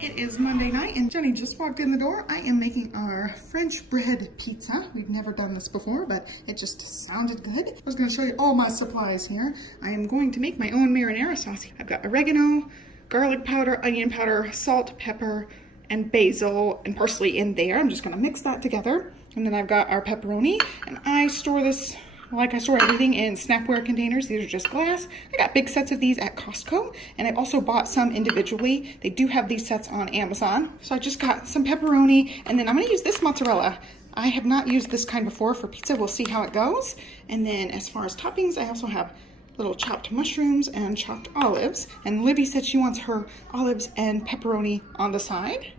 It is Monday night and Jenny just walked in the door. I am making our French bread pizza. We've never done this before, but it just sounded good. I was going to show you all my supplies here. I am going to make my own marinara sauce. I've got oregano, garlic powder, onion powder, salt, pepper, and basil and parsley in there. I'm just going to mix that together. And then I've got our pepperoni, and I store this like I store everything in Snapware containers. These are just glass. I got big sets of these at Costco, and I also bought some individually. They do have these sets on Amazon. So I just got some pepperoni, and then I'm gonna use this mozzarella. I have not used this kind before for pizza. We'll see how it goes. And then as far as toppings, I also have little chopped mushrooms and chopped olives. And Libby said she wants her olives and pepperoni on the side.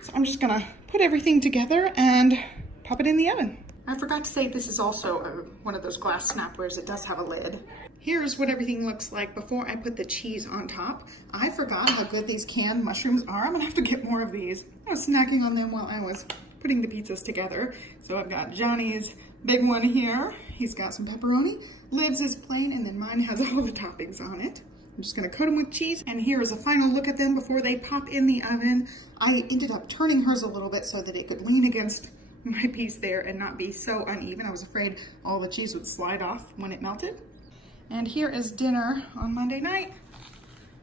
So I'm just gonna put everything together and pop it in the oven. I forgot to say this is also one of those glass Snapwares. It does have a lid. Here's what everything looks like before I put the cheese on top. I forgot how good these canned mushrooms are. I'm gonna have to get more of these. I was snacking on them while I was putting the pizzas together. So I've got Johnny's big one here. He's got some pepperoni. Liv's is plain, and then mine has all the toppings on it. I'm just gonna coat them with cheese, and here is a final look at them before they pop in the oven. I ended up turning hers a little bit so that it could lean against my piece there and not be so uneven. I was afraid all the cheese would slide off when it melted. And here is dinner on Monday night.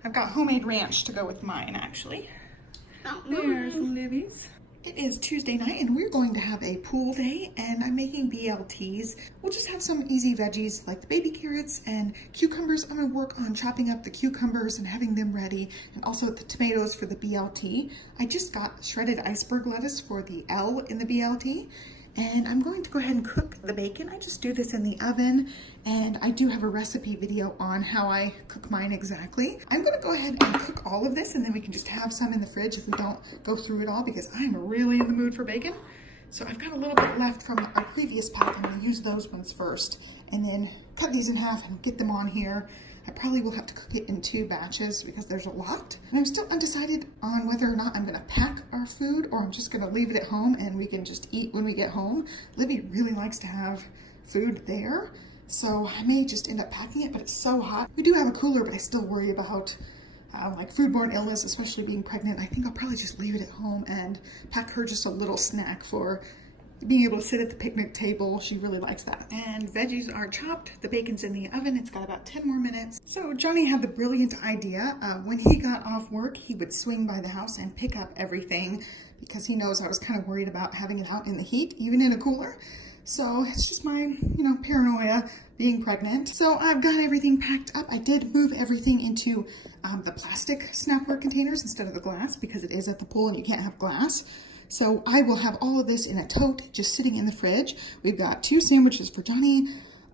I've got homemade ranch to go with mine, actually. There's Libby's. It is Tuesday night and we're going to have a pool day, and I'm making BLTs. We'll just have some easy veggies like the baby carrots and cucumbers. I'm gonna work on chopping up the cucumbers and having them ready, and also the tomatoes for the BLT. I just got shredded iceberg lettuce for the L in the BLT. And I'm going to go ahead and cook the bacon. I just do this in the oven, and I do have a recipe video on how I cook mine exactly. I'm gonna go ahead and cook all of this, and then we can just have some in the fridge if we don't go through it all, because I'm really in the mood for bacon. So I've got a little bit left from our previous pack. I'm gonna use those ones first, and then cut these in half and get them on here. I probably will have to cook it in 2 batches because there's a lot. And I'm still undecided on whether or not I'm gonna pack our food or I'm just gonna leave it at home and we can just eat when we get home. Libby really likes to have food there, so I may just end up packing it, but it's so hot. We do have a cooler, but I still worry about like foodborne illness, especially being pregnant. I think I'll probably just leave it at home and pack her just a little snack for being able to sit at the picnic table. She really likes that. And veggies are chopped. The bacon's in the oven. It's got about 10 more minutes. So Johnny had the brilliant idea. When he got off work, he would swing by the house and pick up everything because he knows I was kind of worried about having it out in the heat, even in a cooler. So it's just my, paranoia being pregnant. So I've got everything packed up. I did move everything into the plastic Snapware containers instead of the glass because it is at the pool and you can't have glass. So I will have all of this in a tote just sitting in the fridge. We've got 2 sandwiches for Johnny.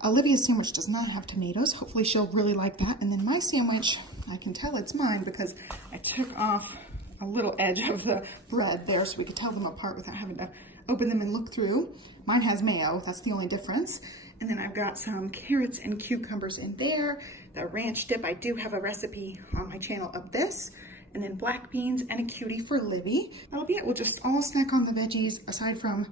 Olivia's sandwich does not have tomatoes. Hopefully she'll really like that. And then my sandwich, I can tell it's mine because I took off a little edge of the bread there so we could tell them apart without having to open them and look through. Mine has mayo, that's the only difference. And then I've got some carrots and cucumbers in there. The ranch dip, I do have a recipe on my channel of this. And then black beans and a cutie for Libby. That'll be it. We'll just all snack on the veggies. Aside from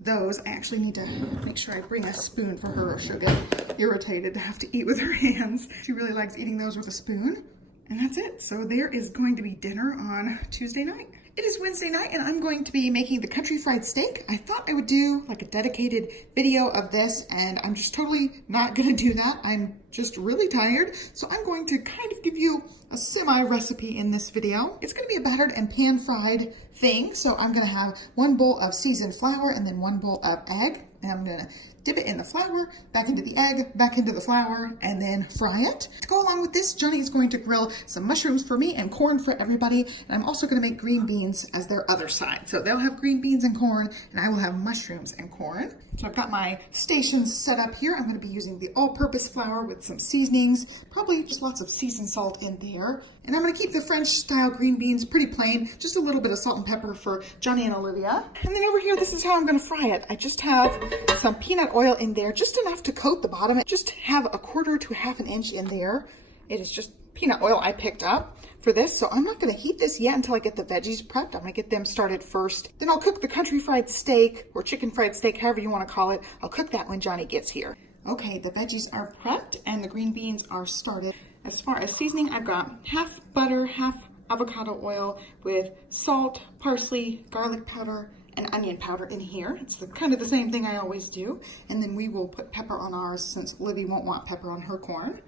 those, I actually need to make sure I bring a spoon for her or she'll get irritated to have to eat with her hands. She really likes eating those with a spoon. And that's it. So there is going to be dinner on Tuesday night. It is Wednesday night and I'm going to be making the country fried steak. I thought I would do like a dedicated video of this, and I'm just totally not gonna do that. I'm just really tired. So I'm going to kind of give you a semi recipe in this video. It's gonna be a battered and pan fried thing. So I'm gonna have 1 bowl of seasoned flour and then 1 bowl of egg. And I'm gonna dip it in the flour, back into the egg, back into the flour, and then fry it. To go along with this, Johnny is going to grill some mushrooms for me and corn for everybody. And I'm also gonna make green beans as their other side. So they'll have green beans and corn, and I will have mushrooms and corn. So I've got my stations set up here. I'm gonna be using the all-purpose flour with some seasonings, probably just lots of seasoned salt in there. And I'm gonna keep the French style green beans pretty plain, just a little bit of salt and pepper for Johnny and Olivia. And then over here, this is how I'm gonna fry it. I just have some peanut oil in there, just enough to coat the bottom. Just have 1/4 to 1/2 inch in there. It is just peanut oil I picked up for this. So I'm not gonna heat this yet until I get the veggies prepped. I'm gonna get them started first. Then I'll cook the country fried steak or chicken fried steak, however you wanna call it. I'll cook that when Johnny gets here. Okay, the veggies are prepped and the green beans are started. As far as seasoning, I've got half butter, half avocado oil with salt, parsley, garlic powder, and onion powder in here. It's kind of the same thing I always do. And then we will put pepper on ours since Livy won't want pepper on her corn.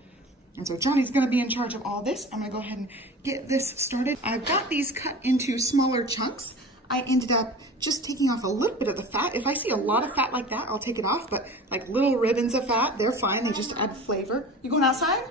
And so Johnny's gonna be in charge of all this. I'm gonna go ahead and get this started. I've got these cut into smaller chunks. I ended up just taking off a little bit of the fat. If I see a lot of fat like that, I'll take it off, but like little ribbons of fat, they're fine. They just add flavor. You going outside?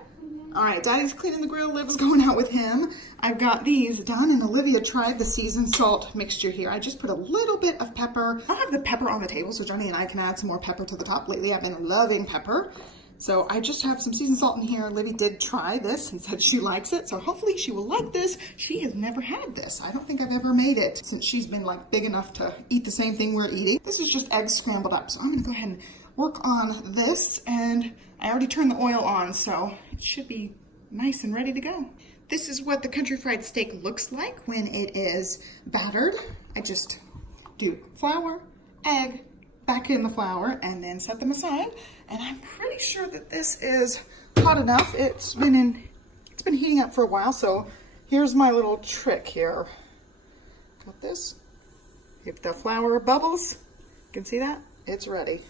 All right, Daddy's cleaning the grill. Liv's going out with him. I've got these done, and Olivia tried the seasoned salt mixture here. I just put a little bit of pepper. I don't have the pepper on the table, so Johnny and I can add some more pepper to the top. Lately, I've been loving pepper. So I just have some seasoned salt in here. Livy did try this and said she likes it, so hopefully she will like this. She has never had this. I don't think I've ever made it since she's been like big enough to eat the same thing we're eating. This is just eggs scrambled up, so I'm gonna go ahead and work on this, and I already turned the oil on, so it should be nice and ready to go. This is what the country fried steak looks like when it is battered. I just do flour, egg, back in the flour, and then set them aside. And I'm pretty sure that this is hot enough. It's been heating up for a while, so here's my little trick here. Got this. If the flour bubbles, you can see that? It's ready.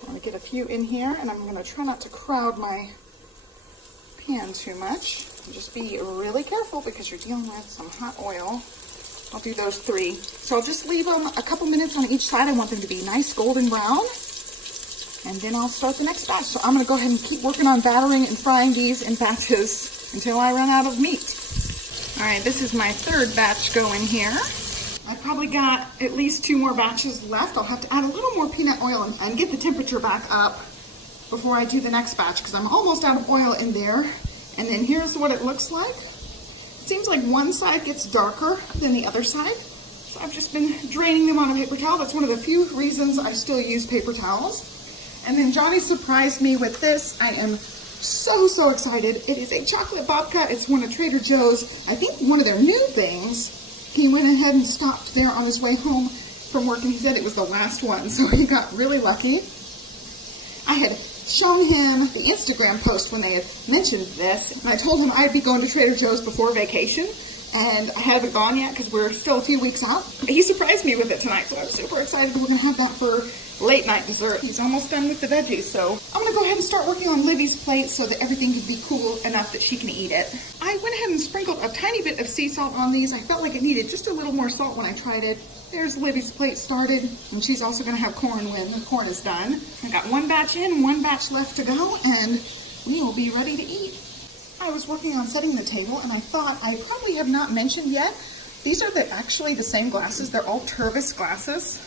I'm gonna get a few in here, and I'm gonna try not to crowd my pan too much. Just be really careful because you're dealing with some hot oil. I'll do those 3. So I'll just leave them a couple minutes on each side. I want them to be nice golden brown. And then I'll start the next batch. So I'm gonna go ahead and keep working on battering and frying these in batches until I run out of meat. All right, this is my 3rd batch going here. I probably got at least 2 more batches left. I'll have to add a little more peanut oil and get the temperature back up before I do the next batch because I'm almost out of oil in there. And then here's what it looks like. It seems like one side gets darker than the other side. So I've just been draining them on a paper towel. That's one of the few reasons I still use paper towels. And then Johnny surprised me with this. I am so excited. It is a chocolate babka. It's one of Trader Joe's, I think one of their new things. He went ahead and stopped there on his way home from work, and he said it was the last one. So he got really lucky. I had shown him the Instagram post when they had mentioned this, and I told him I'd be going to Trader Joe's before vacation, and I haven't gone yet because we're still a few weeks out. But he surprised me with it tonight, so I'm super excited. We're gonna have that for late night dessert. He's almost done with the veggies, so I'm gonna go ahead and start working on Livy's plate so that everything can be cool enough that she can eat it. I went ahead and sprinkled a tiny bit of sea salt on these. I felt like it needed just a little more salt when I tried it. There's Livy's plate started, and she's also gonna have corn when the corn is done. I got 1 batch in, 1 batch left to go, and we will be ready to eat. I was working on setting the table, and I thought I probably have not mentioned yet, these are actually the same glasses. They're all Tervis glasses,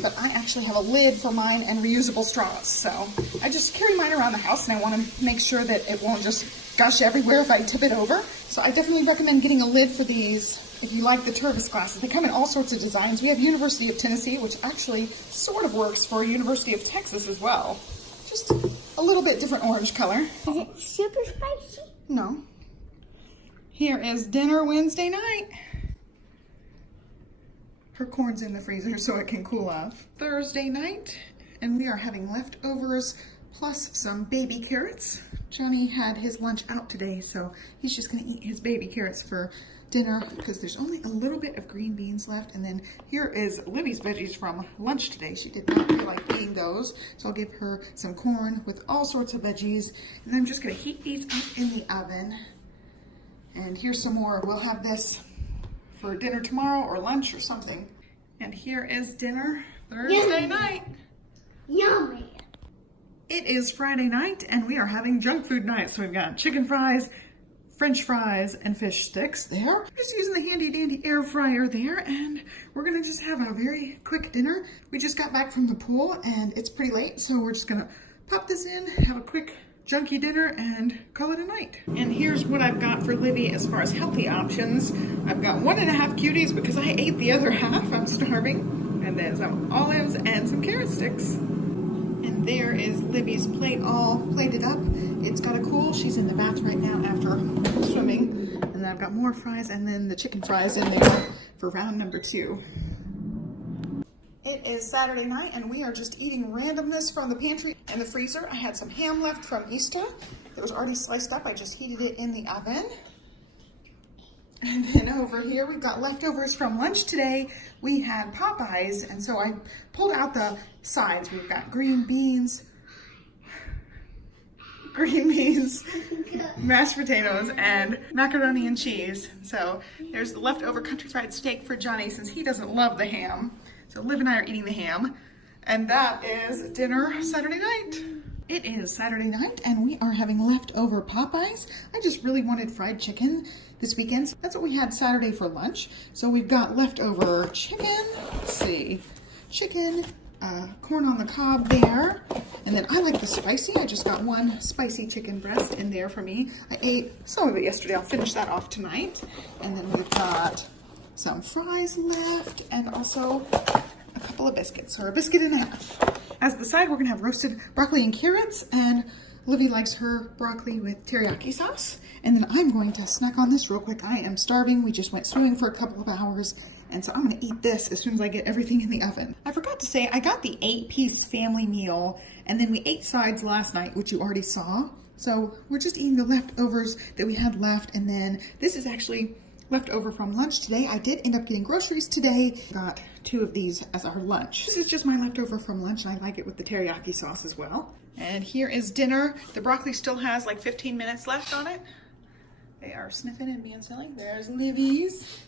but I actually have a lid for mine and reusable straws. So I just carry mine around the house, and I want to make sure that it won't just gush everywhere if I tip it over. So I definitely recommend getting a lid for these if you like the Tervis glasses. They come in all sorts of designs. We have University of Tennessee, which actually sort of works for University of Texas as well. Just a little bit different orange color. Is it super spicy? No. Here is dinner Wednesday night. Her corn's in the freezer so it can cool off. Thursday night, and we are having leftovers plus some baby carrots. Johnny had his lunch out today, so he's just gonna eat his baby carrots for dinner because there's only a little bit of green beans left. And then here is Livy's veggies from lunch today. She did not feel like eating those, so I'll give her some corn with all sorts of veggies. And I'm just gonna heat these up in the oven. And here's some more. We'll have this for dinner tomorrow or lunch or something. And here is dinner Thursday night. Yummy. It is Friday night, and we are having junk food night. So we've got chicken fries, French fries, and fish sticks there. Just using the handy dandy air fryer there, and we're gonna just have a very quick dinner. We just got back from the pool, and it's pretty late, so we're just gonna pop this in, have a quick junky dinner, and call it a night. And here's what I've got for Livy as far as healthy options. I've got 1.5 cuties because I ate the other half. I'm starving. And then some olives and some carrot sticks. And there is Livy's plate all plated up. It's gotta cool. She's in the bath right now after swimming. And then I've got more fries and then the chicken fries in there for round number 2. It is Saturday night, and we are just eating randomness from the pantry and the freezer. I had some ham left from Easter. It was already sliced up. I just heated it in the oven. And then over here, we've got leftovers from lunch today. We had Popeyes, and so I pulled out the sides. We've got green beans, mashed potatoes, and macaroni and cheese. So there's the leftover country fried steak for Johnny since he doesn't love the ham. So Liv and I are eating the ham. And that is dinner Saturday night. It is Saturday night and we are having leftover Popeyes. I just really wanted fried chicken this weekend. So that's what we had Saturday for lunch. So we've got leftover chicken. Let's see. Chicken, corn on the cob there. And then I like the spicy. I just got one spicy chicken breast in there for me. I ate some of it yesterday. I'll finish that off tonight. And then we've got some fries left and also a couple of biscuits, or a biscuit and a half. As the side, we're gonna have roasted broccoli and carrots, and Olivia likes her broccoli with teriyaki sauce. And then I'm going to snack on this real quick. I am starving. We just went swimming for a couple of hours, and so I'm gonna eat this as soon as I get everything in the oven. I forgot to say, I got the 8-piece family meal, and then we ate sides last night, which you already saw. So we're just eating the leftovers that we had left, and then this is actually left over from lunch today. I did end up getting groceries today. Got 2 of these as our lunch. This is just my leftover from lunch, and I like it with the teriyaki sauce as well. And here is dinner. The broccoli still has like 15 minutes left on it. They are sniffing and being silly. There's Livy's.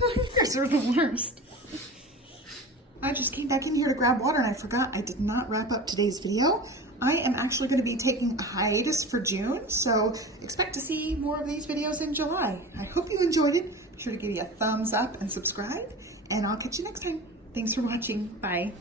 You guys are the worst. I just came back in here to grab water and I forgot I did not wrap up today's video. I am actually going to be taking a hiatus for June, so expect to see more of these videos in July. I hope you enjoyed it. Be sure to give me a thumbs up and subscribe, and I'll catch you next time. Thanks for watching. Bye.